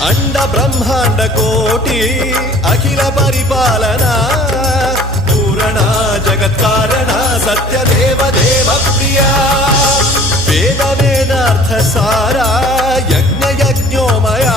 అండ బ్రహ్మాండ కోటి అఖిల పరిపాలన పూరణ జగత్కారణ సత్యదేవ దేవ ప్రియ వేద వేదార్థ సారా యజ్ఞ యజ్ఞోమయ